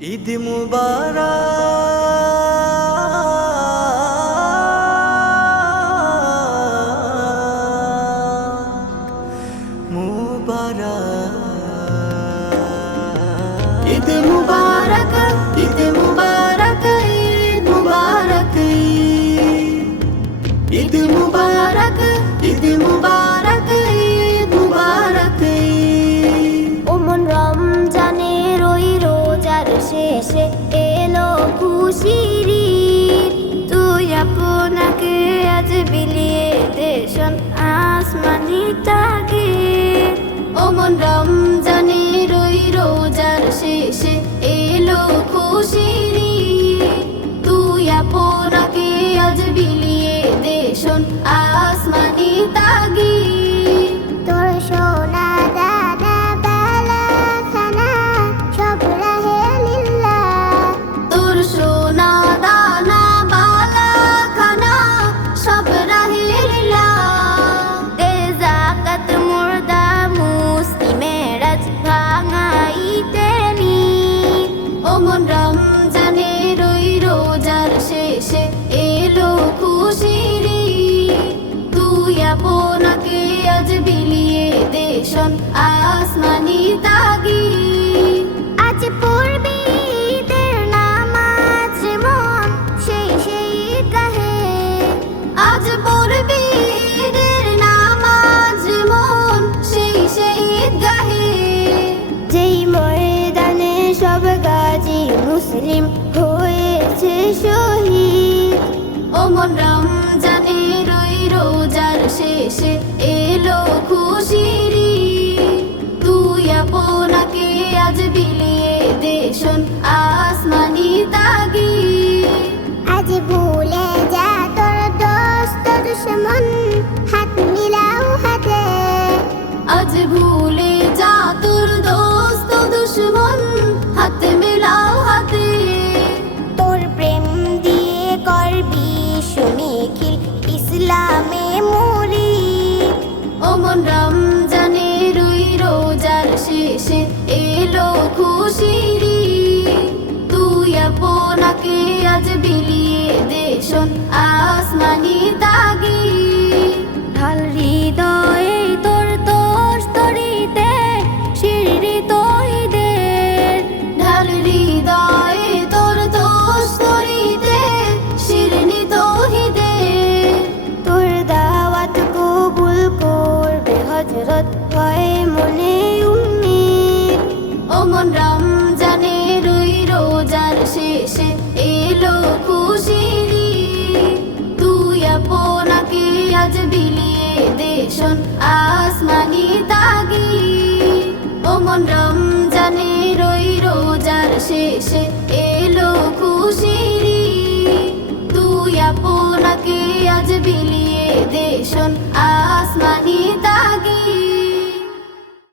ঈদ মুবারক মুবারক ঈদ মুবারক ঈদ মুবারক ঈদ মুবারক ঈদ মুবারক ঈদ মুবারক ঈদ মুবারক ওমন রমজানের ওই রোজার শেষে এলো খুশির ঈদ। তুই আপনাকে আজ বিলিয়ে দেশন আসমানি তাগিদ। ওমন রমজানের ওই রোজার শেষে এলো খুশির ঈদ। তুই আপনাকে আজ বিলিয়ে দেশন আসমানি তাগিদ। তোর সোনা দানা বালা খানা সব রাহে লিল্লাহ। তোর সোনা দানা বালা খানা সব রাহে লিল্লাহ। দে যাকাত মুর্দা মুসলিমের আজ ভাঙাইতে নিদ। ওমন রমজানের ওই রোজার শেষে এলো খুশির ঈদ। তুই আপনাকে আজ বিলিয়ে দেশন আসমানি তাগিদ। আজ পড়বি ঈদের নামাজ মন সেই গাহে। আজ পড়বি ঈদের নামাজ মন সেই গাহে। যেই ময়দানে সব গাজী মুসলিম হয়েছে শহীদ। ওমন রমজানের ওই রোজার শেষে এলো খুশির ঈদ। তুই আপনাকে আজ বিলিয়ে দেশন আসমানি তাগিদ। আজ ভুলে যা তোর দোস্ত দুশ্মন হাত মিলাও হাতে। আজ ভুলে যা তোর দোস্ত দুশ্মন হাত মেলাও হাতে। তোর প্রেম দিয়ে করবি সুনিখিল ইসলামে মুরিদ। ওমন রমজানের ওই রোজার শেষে এলো খুশির ঈদ। তুই আপনাকে আজ বিলিয়ে দেশন আসমানি তাগিদ। ঢাল হৃদয়ে তোর দোষ তরিতে শিরি তহিদের। ঢাল হৃদয়ে তোর দোষ তরিতে শিরনি তৌহিদের। তোর দাওয়াত কবুল করবে হযরত হয় মনে উম্মিদ। ওমন রমজানের ওই রোজার শেষে এলো খুশির ঈদ। তুই আপনাকে আজ বিলিয়ে দেশন আসমানি তাগিদ। ওমন রমজানের ওই রোজার শেষে এলো খুশির ঈদ। তুই আপনাকে আজ বিলিয়ে দেশন আসমানি